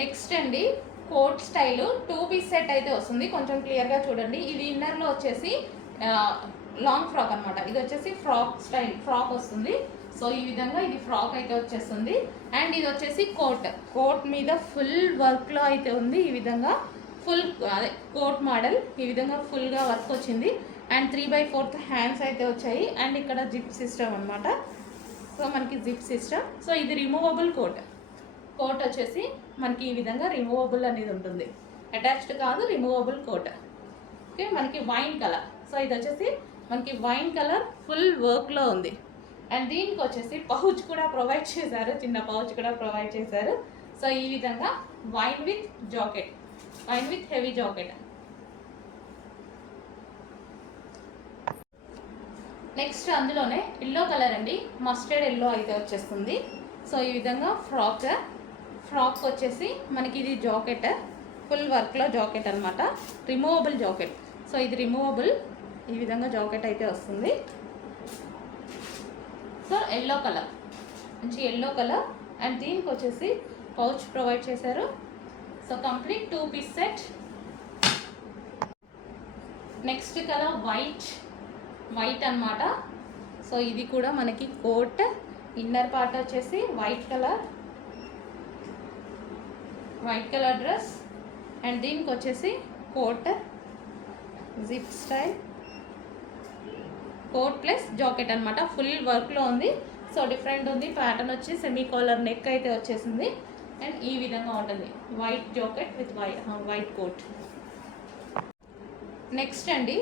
Next అండి coat style 2 piece set అయితే వస్తుంది. కొంచెం క్లియర్గా చూడండి. ఇది ఇన్నర్లో వచ్చేసి లాంగ్ ఫ్రాక్ అనమాట. ఇది వచ్చేసి ఫ్రాక్ స్టైల్ ఫ్రాక్ వస్తుంది. సో ఈ విధంగా ఇది ఫ్రాక్ అయితే వచ్చేస్తుంది. అండ్ ఇది వచ్చేసి కోట్ మీద ఫుల్ వర్క్లో అయితే ఉంది. ఈ విధంగా ఫుల్ అదే కోట్ మోడల్ ఈ విధంగా ఫుల్గా వర్క్ వచ్చింది. అండ్ 3/4 హ్యాండ్స్ అయితే వచ్చాయి. అండ్ ఇక్కడ జిప్ సిస్టమ్ అనమాట. సో మనకి జిప్ సిస్టమ్. సో ఇది రిమూవబుల్ కోట్ వచ్చేసి మనకి ఈ విధంగా రిమూవబుల్ అనేది ఉంటుంది. అటాచ్డ్ కాదు, రిమూవబుల్ కోట్. ఓకే, మనకి వైన్ కలర్. సో ఇది వచ్చేసి మనకి వైన్ కలర్ ఫుల్ వర్క్లో ఉంది. అండ్ దీనికి వచ్చేసి పౌచ్ కూడా ప్రొవైడ్ చేశారు, చిన్న పౌచ్ కూడా ప్రొవైడ్ చేశారు. సో ఈ విధంగా wine with jacket, wine with heavy jacket. Next అందులోనే ఎల్లో కలర్ అండి, మస్టర్డ్ ఎల్లో అయితే వచ్చేస్తుంది. సో ఈ విధంగా ఫ్రాక్ వచ్చేసి మనకి ఇది జాకెట్, ఫుల్ వర్క్లో జాకెట్ అనమాట, రిమూవబుల్ జాకెట్. సో ఇది రిమూవబుల్, ఈ విధంగా జాకెట్ అయితే వస్తుంది. సో ఎల్లో కలర్, మంచి ఎల్లో కలర్. అండ్ దీనికి వచ్చేసి పౌచ్ ప్రొవైడ్ చేశారు. So complete 2 piece set. Next colour white అనమాట. సో ఇది కూడా మనకి కోట్, ఇన్నర్ పార్ట్ వచ్చేసి వైట్ కలర్ డ్రెస్. అండ్ దీనికి వచ్చేసి coat, zip style coat plus jacket అనమాట, ఫుల్ వర్క్లో ఉంది. సో డిఫరెంట్ ఉంది. ప్యాటర్న్ వచ్చి సెమీ కాలర్ నెక్ అయితే వచ్చేసింది. అండ్ ఈ విధంగా ఉంటుంది, white jacket with white coat. Next అండి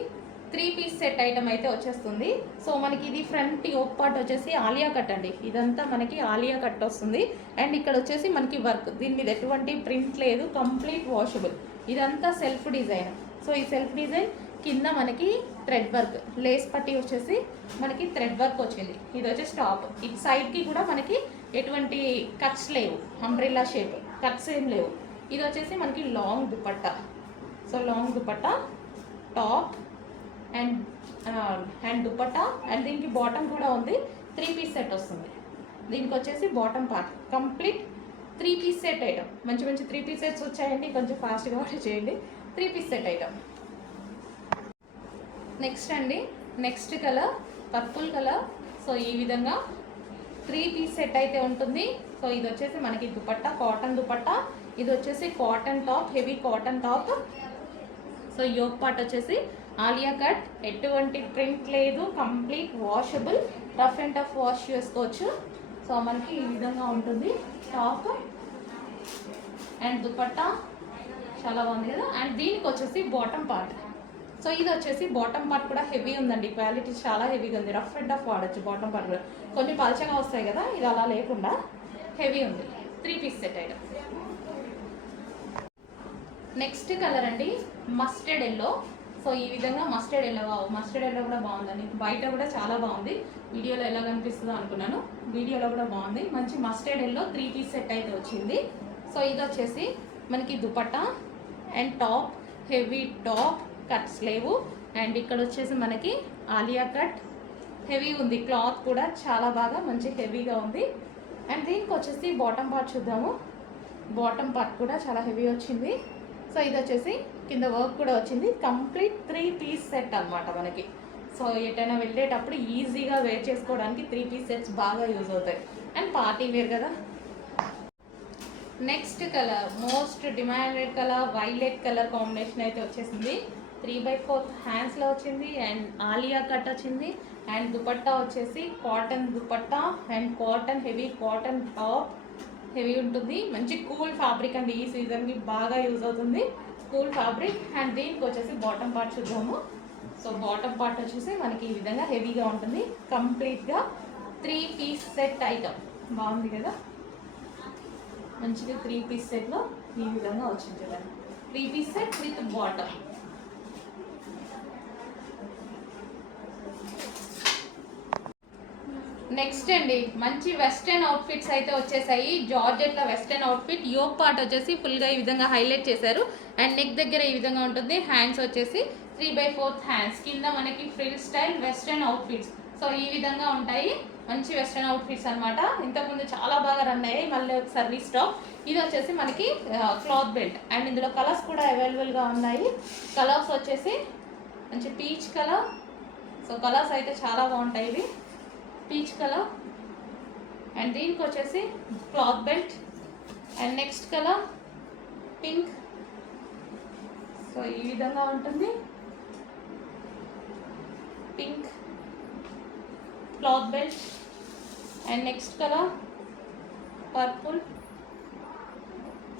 3 పీస్ సెట్ ఐటమ్ అయితే వచ్చేస్తుంది. సో మనకి ఇది ఫ్రంట్ యోక్ పార్ట్ వచ్చేసి ఆలియా కట్ అండి. ఇదంతా మనకి ఆలియా కట్ వస్తుంది. అండ్ ఇక్కడ వచ్చేసి మనకి వర్క్, దీని మీద ఎటువంటి ప్రింట్ లేదు, కంప్లీట్ వాషబుల్. ఇదంతా సెల్ఫ్ డిజైన్. సో ఈ సెల్ఫ్ డిజైన్ కింద మనకి థ్రెడ్ వర్క్, లేస్ పట్టి వచ్చేసి మనకి థ్రెడ్ వర్క్ వచ్చింది. ఇది వచ్చేసి టాప్. ఇటు సైడ్కి కూడా మనకి ఎటువంటి కట్స్ లేవు, అంబ్రెల్లా షేప్ కట్స్ ఏం లేవు. ఇది వచ్చేసి మనకి long dupatta. So long dupatta, top and dupatta. And దీనికి బాటమ్ కూడా ఉంది. 3 పీస్ సెట్ వస్తుంది. దీనికి వచ్చేసి bottom part complete 3 piece set item. మంచి 3 పీస్ సెట్స్ వచ్చాయండి. కొంచెం ఫాస్ట్గా ఆర్డర్ చేయండి. 3 పీస్ సెట్ ఐటమ్. నెక్స్ట్ అండి next colour purple colour. So ఈ విధంగా 3 పీస్ సెట్ అయితే ఉంటుంది. సో ఇది వచ్చేసి మనకి దుపట్టా, కాటన్ దుపట్టా. ఇది వచ్చేసి cotton top, heavy cotton top. So yoke part వచ్చేసి ఆలియా కట్, ఎటువంటి ప్రింట్ లేదు, complete washable, rough and tough wash చేసుకోవచ్చు. సో మనకి ఈ విధంగా ఉంటుంది టాప్ అండ్ దుపట్టా, చాలా బాగుంది కదా. అండ్ దీనికి వచ్చేసి బాటమ్ పార్ట్. సో ఇది వచ్చేసి బాటమ్ పార్ట్ కూడా హెవీ ఉందండి, క్వాలిటీ చాలా హెవీగా ఉంది. రఫ్ అండ్ టఫ్ వాడచ్చు బాటమ్ పార్ట్ కూడా. కొన్ని పలచగా వస్తాయి కదా, ఇది అలా లేకుండా హెవీ ఉంది. 3 piece set item. Next colour అండి మస్టర్డ్ ఎల్లో. సో ఈ విధంగా మస్టర్డ్ ఎల్లో కూడా బాగుందండి. బయట కూడా చాలా బాగుంది. వీడియోలో ఎలా కనిపిస్తుందో అనుకున్నాను, వీడియోలో కూడా బాగుంది. మంచి మస్టర్డ్ ఎల్లో 3 పీస్ సెట్ అయితే వచ్చింది. సో ఇది వచ్చేసి మనకి dupatta and top, heavy top, cuts లేవు. అండ్ ఇక్కడ వచ్చేసి మనకి ఆలియా కట్, హెవీ ఉంది. క్లాత్ కూడా చాలా బాగా మంచి హెవీగా ఉంది. అండ్ దీనికి వచ్చేసి బాటమ్ పార్ట్ చూద్దాము. బాటమ్ పార్ట్ కూడా చాలా హెవీ వచ్చింది. సో ఇది వచ్చేసి కింద వర్క్ కూడా వచ్చింది. కంప్లీట్ 3 పీస్ సెట్ అనమాట మనకి. సో ఎటైనా వెళ్ళేటప్పుడు ఈజీగా వేర్ చేసుకోవడానికి 3 పీస్ సెట్స్ బాగా యూజ్ అవుతాయి. అండ్ పార్టీ వేర్ కదా. Next colour most demanded colour, violet colour combination అయితే వచ్చేసింది. 3/4 హ్యాండ్స్లో వచ్చింది. అండ్ ఆలియా కట్ వచ్చింది. అండ్ దుపట్టా వచ్చేసి cotton dupatta and cotton, heavy cotton top, heavy ఉంటుంది. మంచి కూల్ ఫ్యాబ్రిక్ అండి, ఈ సీజన్కి బాగా యూజ్ అవుతుంది, కూల్ ఫ్యాబ్రిక్. అండ్ దీనికి వచ్చేసి బాటమ్ పార్ట్ చూద్దాము. సో బాటమ్ పార్ట్ వచ్చేసి మనకి ఈ విధంగా హెవీగా ఉంటుంది. కంప్లీట్గా 3 పీస్ సెట్ ఐటమ్. బాగుంది కదా, మంచిగా 3 పీస్ సెట్లో ఈ విధంగా వచ్చింది చూడండి. 3 piece set with bottom. Next అండి మంచి వెస్టర్న్ అవుట్ఫిట్స్ అయితే వచ్చేసాయి. జార్జెట్లో వెస్టర్న్ అవుట్ఫిట్. యోక్ పార్ట్ వచ్చేసి ఫుల్గా ఈ విధంగా హైలైట్ చేశారు. అండ్ నెక్ దగ్గర ఈ విధంగా ఉంటుంది. హ్యాండ్స్ వచ్చేసి 3/4 హ్యాండ్స్. కింద మనకి frill style western outfits. So ఈ విధంగా ఉంటాయి. మంచి వెస్ట్రన్ అవుట్ఫిట్స్ అనమాట. ఇంతకుముందు చాలా బాగా రన్ అయ్యాయి, మళ్ళీ ఒకసారి రీస్టాక్. ఇది వచ్చేసి మనకి క్లాత్ బెల్ట్ అండ్ ఇందులో కలర్స్ కూడా అవైలబుల్గా ఉన్నాయి. కలర్స్ వచ్చేసి మంచి పీచ్ కలర్. సో కలర్స్ అయితే చాలా బాగుంటాయి. ఇవి పీచ్ కలర్ అండ్ దీనికి వచ్చేసి cloth belt and next colour pink. So ఈ విధంగా ఉంటుంది pink cloth belt and next colour purple.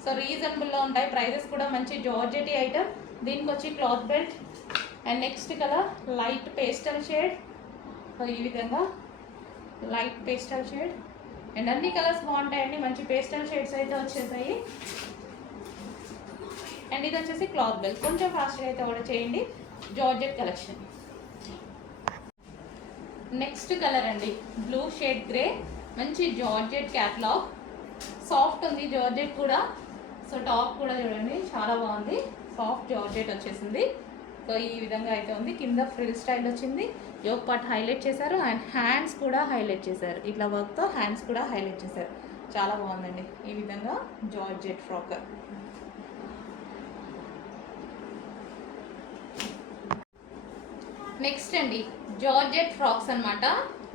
So రీజనబుల్లో ఉంటాయి, ప్రైజెస్ కూడా మంచి జార్జెటీ ఐటమ్. దీనికి వచ్చి cloth belt and next colour light pastel shade. So ఈ విధంగా లైట్ పేస్టల్ షేడ్ అండ్ అన్ని కలర్స్ బాగుంటాయండి, మంచి పేస్టల్ షేడ్స్ అయితే వచ్చేసాయి. అండ్ ఇది వచ్చేసి క్లాత్ బెల్ట్. కొంచెం ఫాస్ట్గా అయితే ఆర్డర్ చేయండి. Georgette collection. నెక్స్ట్ కలర్ అండి బ్లూ షేడ్ గ్రే, మంచి జార్జెట్ క్యాట్లాగ్. సాఫ్ట్ ఉంది జార్జెట్ కూడా. సో టాప్ కూడా చూడండి చాలా బాగుంది, సాఫ్ట్ జార్జెట్ వచ్చేసింది. సో ఈ విధంగా అయితే ఉంది. కింద ఫ్రిల్ స్టైల్ వచ్చింది, యోక్ పార్ట్ హైలైట్ చేశారు అండ్ హ్యాండ్స్ కూడా హైలైట్ చేశారు. ఇట్లా వర్క్తో హ్యాండ్స్ కూడా హైలైట్ చేశారు, చాలా బాగుందండి. ఈ విధంగా జార్జెట్ ఫ్రాక్. నెక్స్ట్ అండి జార్జెట్ ఫ్రాక్స్ అనమాట,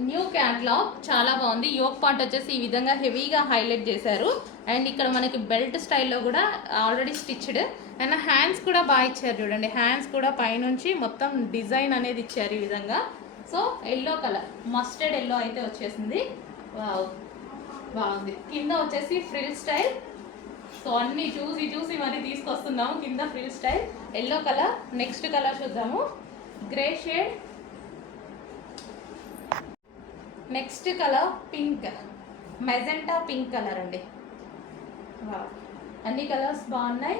న్యూ క్యాట్లాగ్, చాలా బాగుంది. యోక్ పార్ట్ వచ్చేసి ఈ విధంగా హెవీగా హైలైట్ చేశారు అండ్ ఇక్కడ మనకి బెల్ట్ స్టైల్లో కూడా ఆల్రెడీ స్టిచ్డ్ అండ్ హ్యాండ్స్ కూడా బాగా ఇచ్చారు చూడండి. హ్యాండ్స్ కూడా పైనుంచి మొత్తం డిజైన్ అనేది ఇచ్చారు ఈ విధంగా. So yellow colour, mustard yellow అయితే వచ్చేసింది, బాగుంది. కింద వచ్చేసి ఫ్రిల్ స్టైల్. సో అన్నీ చూసి చూసి మరి తీసుకొస్తున్నాము. కింద frill style yellow colour. Next colour చూద్దాము, grey shade. Next colour pink, magenta pink colour అండి. అన్ని కలర్స్ బాగున్నాయి,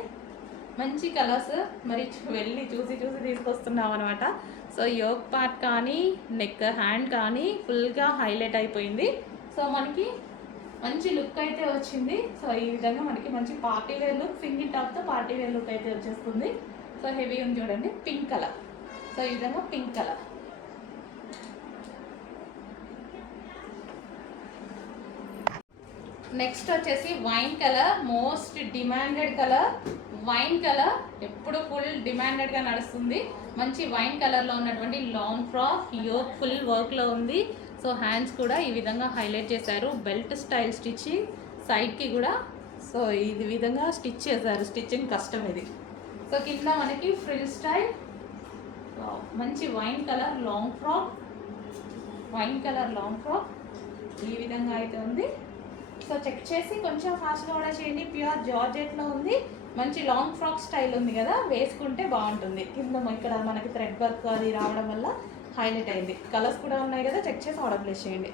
మంచి కలర్స్. మరి వెళ్ళి చూసి చూసి తీసుకొస్తున్నాం అనమాట. సో యోక్ పార్ట్ కానీ నెక్ హ్యాండ్ కానీ ఫుల్గా హైలైట్ అయిపోయింది. సో మనకి మంచి లుక్ అయితే వచ్చింది. సో ఈ విధంగా మనకి మంచి పార్టీ వేర్ లుక్, సింగిల్ టాప్తో పార్టీ వేర్ లుక్ అయితే వచ్చేస్తుంది. సో హెవీ ఉంది చూడండి, పింక్ కలర్. సో ఈ విధంగా పింక్ కలర్. నెక్స్ట్ వచ్చేసి wine colour, most demanded colour. Wine colour ఎప్పుడు ఫుల్ డిమాండెడ్గా నడుస్తుంది. మంచి వైన్ కలర్లో ఉన్నటువంటి లాంగ్ ఫ్రాక్, యోక్ ఫుల్ వర్క్లో ఉంది. సో హ్యాండ్స్ కూడా ఈ విధంగా హైలైట్ చేశారు, బెల్ట్ స్టైల్ స్టిచ్చింగ్ సైడ్కి కూడా. సో ఈ విధంగా స్టిచ్ చేశారు, స్టిచ్చింగ్ కష్టం ఇది. సో కింద మనకి ఫ్రిల్ స్టైల్, మంచి wine colour long frock, wine colour long frock ఈ విధంగా అయితే ఉంది. సో చెక్ చేసి కొంచెం ఫాస్ట్గా ఆర్డర్ చేయండి. ప్యూర్ జార్జెట్లో ఉంది, మంచి లాంగ్ ఫ్రాక్ స్టైల్ ఉంది కదా, వేసుకుంటే బాగుంటుంది. కింద ఇక్కడ మనకి థ్రెడ్ వర్క్ అది రావడం వల్ల హైలైట్ అయింది. కలర్స్ కూడా ఉన్నాయి కదా, చెక్ చేసి ఆర్డర్ ప్లేస్ చేయండి.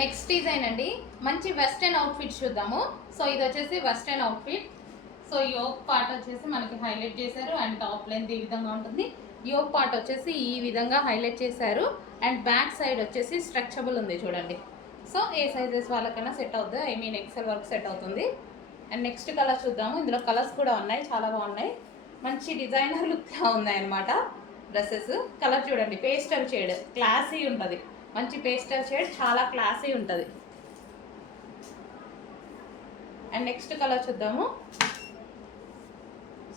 నెక్స్ట్ డిజైన్ అండి, మంచి వెస్ట్రన్ అవుట్ఫిట్ చూద్దాము. సో ఇది వచ్చేసి western outfit. So yoke part వచ్చేసి మనకి హైలైట్ చేశారు అండ్ టాప్ లెంత్ ఈ విధంగా ఉంటుంది. యోక్ పార్ట్ వచ్చేసి ఈ విధంగా హైలైట్ చేశారు అండ్ బ్యాక్ సైడ్ వచ్చేసి స్ట్రెచబుల్ ఉంది చూడండి. సో ఏ సైజెస్ వాళ్ళకైనా సెట్ అవుతుంది, ఐ మీన్ ఎక్సెల్ వరకు సెట్ అవుతుంది. అండ్ నెక్స్ట్ కలర్ చూద్దాము. ఇందులో కలర్స్ కూడా ఉన్నాయి, చాలా బాగున్నాయి. మంచి డిజైనర్ లుక్లా ఉన్నాయి అన్నమాట డ్రెస్సెస్. కలర్ చూడండి, పేస్టల్ షేడ్, క్లాసీ ఉంటుంది. మంచి పేస్టల్ షేడ్, చాలా క్లాసీ ఉంటుంది. అండ్ నెక్స్ట్ కలర్ చూద్దాము.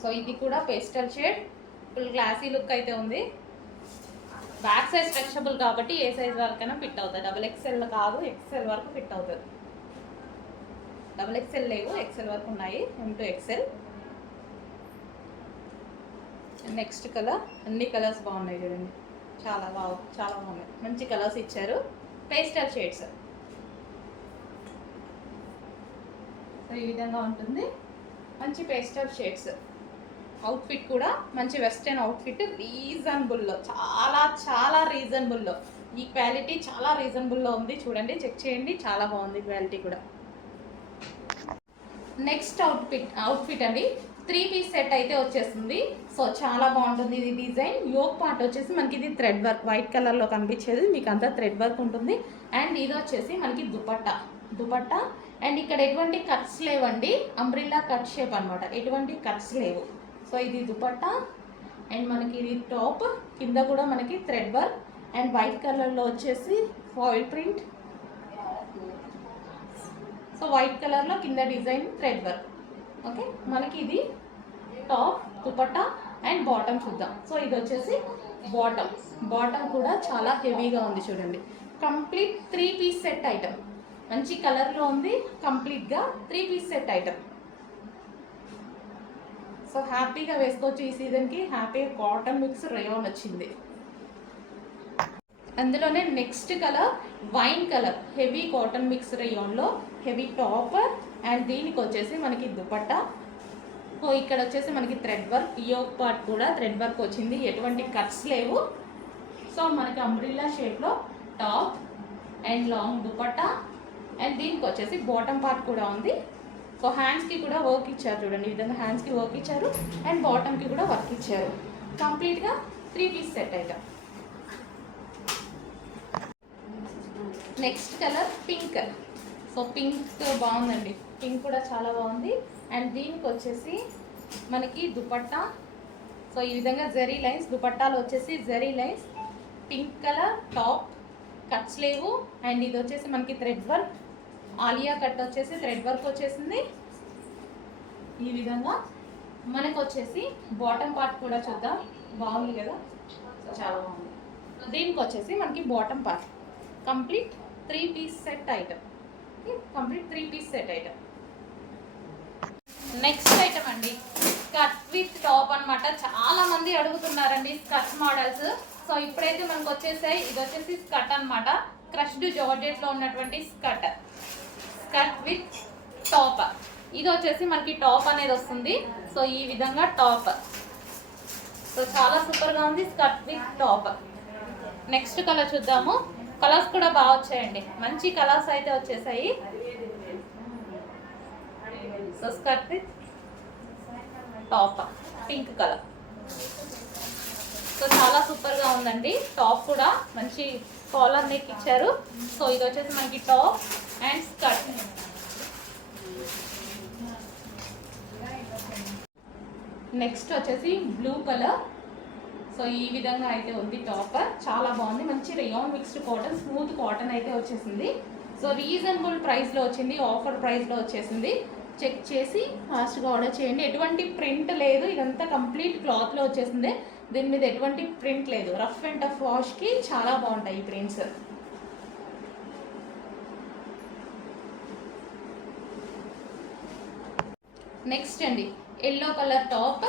సో ఇది కూడా pastel shade, full classy look అయితే ఉంది. బ్యాక్ సైజ్ స్ట్రెచబుల్ కాబట్టి ఏ సైజ్ వరకైనా ఫిట్ అవుతుంది. డబుల్ ఎక్స్ఎల్ కాదు, ఎక్స్ఎల్ వరకు ఫిట్ అవుతుంది. డబుల్ ఎక్స్ఎల్ లేవు, ఎక్స్ఎల్ వరకు ఉన్నాయి, M2XL. నెక్స్ట్ కలర్, అన్ని కలర్స్ బాగున్నాయి చూడండి, చాలా బాగున్నాయి. మంచి కలర్స్ ఇచ్చారు, పేస్టల్ షేడ్స్. సో ఈ విధంగా ఉంటుంది, మంచి పేస్టల్ షేడ్స్. అవుట్ఫిట్ కూడా మంచి వెస్ట్రన్ అవుట్ఫిట్, రీజనబుల్లో, చాలా రీజనబుల్లో. ఈ క్వాలిటీ చాలా రీజనబుల్లో ఉంది, చూడండి చెక్ చేయండి, చాలా బాగుంది క్వాలిటీ కూడా. నెక్స్ట్ అవుట్ఫిట్ అండి, 3 పీస్ సెట్ అయితే వచ్చేస్తుంది. సో చాలా బాగుంటుంది ఇది డిజైన్. యోక్ పార్ట్ వచ్చేసి మనకి ఇది థ్రెడ్ వర్క్, వైట్ కలర్లో కనిపించేది మీకు అంతా థ్రెడ్ వర్క్ ఉంటుంది. అండ్ ఇది వచ్చేసి మనకి దుపట్టా అండ్ ఇక్కడ ఎటువంటి కట్స్ లేవండి, అంబ్రిల్లా కట్ షేప్ అనమాట, ఎటువంటి కట్స్ లేవు. సో ఇది దుపట్టా అండ్ మనకి ఇది టాప్, కింద కూడా మనకి థ్రెడ్ వర్క్ అండ్ వైట్ కలర్లో వచ్చేసి ఫాయిల్ ప్రింట్. సో వైట్ కలర్లో కింద డిజైన్ థ్రెడ్ వర్క్. ఓకే, మనకి ఇది టాప్, దుపట్టా అండ్ బాటమ్ చూద్దాం. సో ఇది వచ్చేసి బాటమ్ కూడా చాలా హెవీగా ఉంది చూడండి. కంప్లీట్ 3 పీస్ సెట్ ఐటమ్, మంచి కలర్లో ఉంది. కంప్లీట్గా 3 పీస్ సెట్ ఐటమ్. సో హ్యాపీగా వేసుకోవచ్చు ఈ సీజన్కి. హ్యాపీగా కాటన్ మిక్స్ రేయాన్ వచ్చింది. అందులోనే next colour wine colour, heavy cotton mix రేయాన్లో హెవీ టాప్ అండ్ దీనికి వచ్చేసి మనకి దుపట్టా. సో ఇక్కడ వచ్చేసి మనకి థ్రెడ్ వర్క్, యోక్ పార్ట్ కూడా థ్రెడ్ వర్క్ వచ్చింది, ఎటువంటి కట్స్ లేవు. సో మనకి అంబ్రిల్లా షేప్లో top and long dupatta and దీనికి వచ్చేసి బాటమ్ పార్ట్ కూడా ఉంది. సో హ్యాండ్స్కి కూడా వర్క్ ఇచ్చారు చూడండి, ఈ విధంగా హ్యాండ్స్కి వర్క్ ఇచ్చారు అండ్ బాటమ్కి కూడా వర్క్ ఇచ్చారు. కంప్లీట్గా 3 piece set item. Next colour pink. So pink బాగుందండి, పింక్ కూడా చాలా బాగుంది. అండ్ దీనికి వచ్చేసి మనకి దుపట్టా. సో ఈ విధంగా జరీ లైన్స్, దుపట్టాలు వచ్చేసి zari lines, pink colour top, cuts లేవు. అండ్ ఇది వచ్చేసి మనకి థ్రెడ్ వర్క్, ఆలియా కట్ వచ్చేసి థ్రెడ్ వర్క్ వచ్చేసింది. ఈ విధంగా మనకు వచ్చేసి బాటమ్ పార్ట్ కూడా చూద్దాం. బాగుంది కదా, చాలా బాగుంది. దీనికి వచ్చేసి మనకి bottom part complete 3 piece set item. Complete 3 piece set item. Next item అండి, స్కర్ట్ విత్ టాప్ అనమాట. చాలా మంది అడుగుతున్నారండి స్కర్ట్ మోడల్స్. సో ఇప్పుడైతే మనకు వచ్చేసాయి. ఇది వచ్చేసి స్కర్ట్ అనమాట, క్రష్డ్ జార్జెట్లో ఉన్నటువంటి స్కర్ట్ విత్ టాప్. ఇది వచ్చేసి మనకి టాప్ అనేది వస్తుంది. సో ఈ విధంగా టాప్. సో చాలా సూపర్గా ఉంది skirt with top. Next colour చూద్దాము. కలర్స్ కూడా బాగా వచ్చాయండి, మంచి కలర్స్ అయితే వచ్చేసాయి. So skirt with top pink colour. So చాలా సూపర్గా ఉందండి. టాప్ కూడా మంచి కాలర్ నెక్ ఇచ్చారు. సో ఇది వచ్చేసి మనకి టాప్ అండ్ స్కర్ట్. నెక్స్ట్ వచ్చేసి బ్లూ కలర్. సో ఈ విధంగా అయితే ఉంది టాప్, చాలా బాగుంది. మంచి rayon mixed cotton, smooth cotton అయితే వచ్చేసింది. సో రీజనబుల్ ప్రైస్లో వచ్చింది, ఆఫర్ ప్రైస్లో వచ్చేసింది. చెక్ చేసి ఫాస్ట్గా ఆర్డర్ చేయండి. ఎటువంటి ప్రింట్ లేదు, ఇదంతా కంప్లీట్ క్లాత్లో వచ్చేసింది. దీని మీద ఎటువంటి ప్రింట్ లేదు. రఫ్ అండ్ టఫ్ వాష్కి చాలా బాగుంటాయి ఈ ప్రింట్స్. నెక్స్ట్ అండి yellow colour top.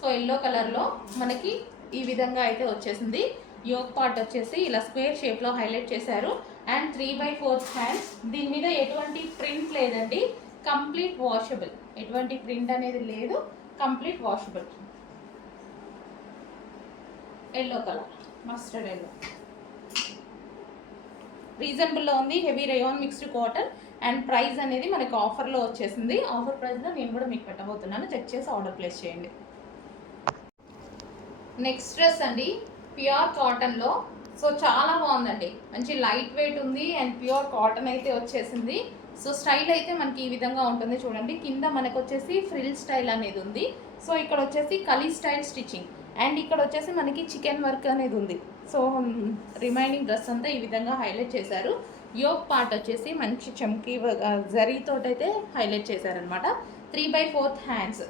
So yellow కలర్లో మనకి ఈ విధంగా అయితే వచ్చేసింది. యోక్ పార్ట్ వచ్చేసి ఇలా స్క్వేర్ షేప్లో హైలైట్ చేశారు అండ్ 3/4 హ్యాండ్స్. దీని మీద ఎటువంటి ప్రింట్ లేదండి, కంప్లీట్ వాషబుల్. ఎటువంటి ప్రింట్ అనేది లేదు, complete washable. Yellow colour, mustard yellow. రీజనబుల్లో ఉంది, heavy rayon mixed cotton and price అనేది మనకి ఆఫర్లో వచ్చేసింది. ఆఫర్ ప్రైస్లో నేను కూడా మీకు పెట్టబోతున్నాను, చెక్ చేసి ఆర్డర్ ప్లేస్ చేయండి. నెక్స్ట్ డ్రెస్ అండి, ప్యూర్ కాటన్లో. సో చాలా బాగుందండి, మంచి లైట్ వెయిట్ ఉంది అండ్ ప్యూర్ కాటన్ అయితే వచ్చేసింది. సో స్టైల్ అయితే మనకి ఈ విధంగా ఉంటుంది చూడండి. కింద మనకు వచ్చేసి ఫ్రిల్ స్టైల్ అనేది ఉంది. సో ఇక్కడ వచ్చేసి కలీ స్టైల్ స్టిచ్చింగ్ అండ్ ఇక్కడ వచ్చేసి మనకి చికెన్ వర్క్ అనేది ఉంది. సో రిమైనింగ్ డ్రెస్ అంతా ఈ విధంగా హైలైట్ చేశారు. యోక్ పార్ట్ వచ్చేసి మంచి చమ్కీ జరీతో అయితే హైలైట్ చేశారనమాట. 3/4 హ్యాండ్స్.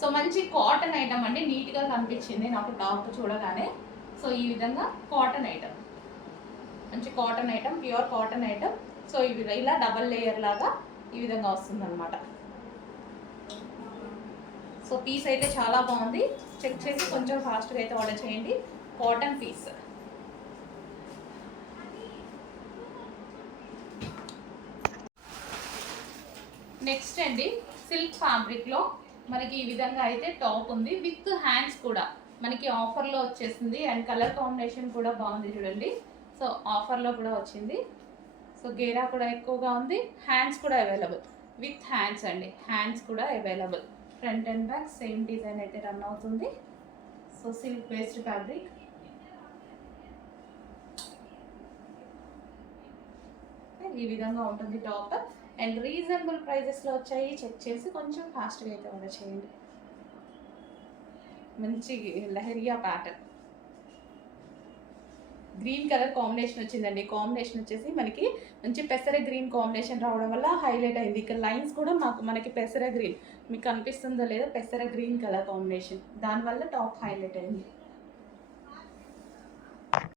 సో మంచి కాటన్ ఐటమ్ అండి, నీట్గా కనిపించింది నాకు టాప్ చూడగానే. సో ఈ విధంగా కాటన్ ఐటమ్, మంచి cotton item, pure cotton item. So ఇవి ఇలా డబల్ లేయర్ లాగా ఈ విధంగా వస్తుంది అనమాట. సో పీస్ అయితే చాలా బాగుంది, చెక్ చేసి కొంచెం ఫాస్ట్గా అయితే ఆర్డర్ చేయండి. Cotton piece. నెక్స్ట్ అండి సిల్క్ ఫ్యాబ్రిక్లో మనకి ఈ విధంగా అయితే టాప్ ఉంది విత్ హ్యాండ్స్ కూడా మనకి ఆఫర్లో వచ్చేసింది అండ్ కలర్ కాంబినేషన్ కూడా బాగుంది చూడండి. సో ఆఫర్లో కూడా వచ్చింది. సో గేరా కూడా ఎక్కువగా ఉంది, హ్యాండ్స్ కూడా అవైలబుల్ విత్ హ్యాండ్స్ అండి. హ్యాండ్స్ కూడా available, front and back same design అయితే రన్ అవుతుంది. So silk based fabric. ఈ విధంగా ఉంటుంది టాప్ అండ్ రీజనబుల్ ప్రైజెస్లో వచ్చాయి, చెక్ చేసి కొంచెం ఫాస్ట్గా అయితే ఆర్డర్ చేయండి. మంచి leheriya pattern. Green colour combination వచ్చిందండి. కాంబినేషన్ వచ్చేసి మనకి మంచి పెసర గ్రీన్ కాంబినేషన్ రావడం వల్ల హైలైట్ అయింది. ఇక్కడ లైన్స్ కూడా మనకి పెసర గ్రీన్ మీకు కనిపిస్తుందో లేదో, పెసర గ్రీన్ కలర్ కాంబినేషన్, దానివల్ల టాప్ హైలైట్ అయింది.